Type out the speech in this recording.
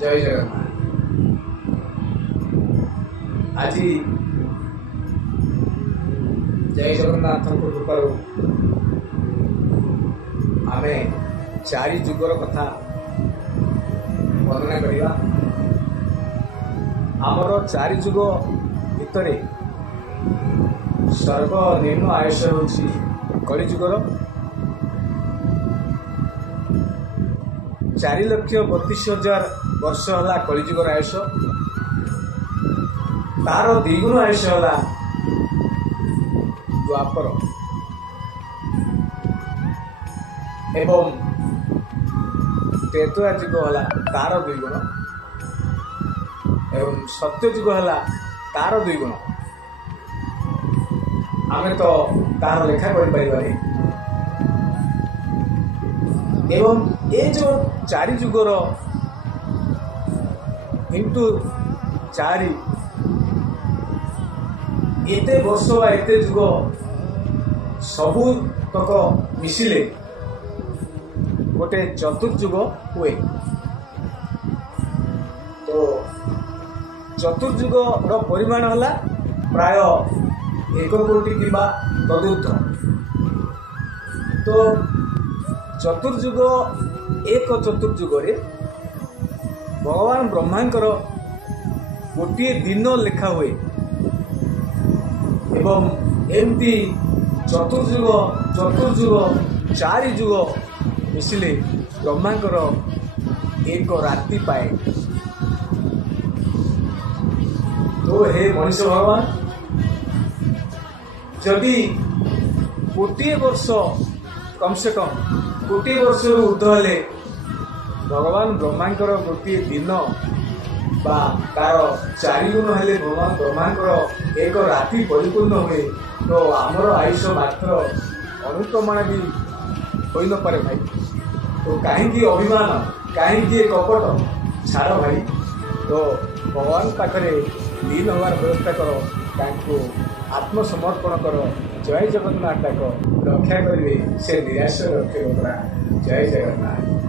जय जगन्नाथ। आज जय जगन्नाथ कृपार आमे चारि जुगर कथा वर्णना करवा। आमर चारि जुग भितर सर्वनिम्न आयुष होछि कलिजुगर 4,32,000 वर्ष है कलिजुगर आयुष। तार द्विगुण आयुष है द्वापर एवं त्रेतया जुग है तार द्विगुण एवं सत्य जुग है तार द्विगुण। आमे तो तार लेखा कर पारिबानी। एवं ये जो चारि जुगर इंटू 4 एते वर्ष बा एते जुग सबू तक मिसिले गोटे चतुर्जुग हुए। तो चतुर्जुग परिमाण है प्राय 1 कोटी कि तदूर्ध्व। तो चतुर्जुग एक चतुर्जुग भगवान ब्रह्मांकर गोटे दिन लेखा हुए एवं एमती चतुर्जुग चतुर्जुग 4 जुग मिसिले ब्रह्मांकर एक राति पाए। तो हे मनुष्य भगवान जदि गोटे वर्ष कम से कम कोटी वर्ष ऊर्ध हेले भगवान ब्रह्मांकर गोटे दिन बा तार 4 गुण हेले भगवान ब्रह्मांकर एक राति परिपूर्ण हुए। तो आमर आयुष मात्र अनुक्रमण भी हो न पारे भाई। तो कहीं अभिमान कहीं कपट छाड़ भाई। तो भगवान पाखरे लीन होवार व्यवस्था करो, तांको आत्मसमर्पण करो। जय जगन्नाथ डाक रक्षा करेंगे से निराश रखे। जय जगन्नाथ।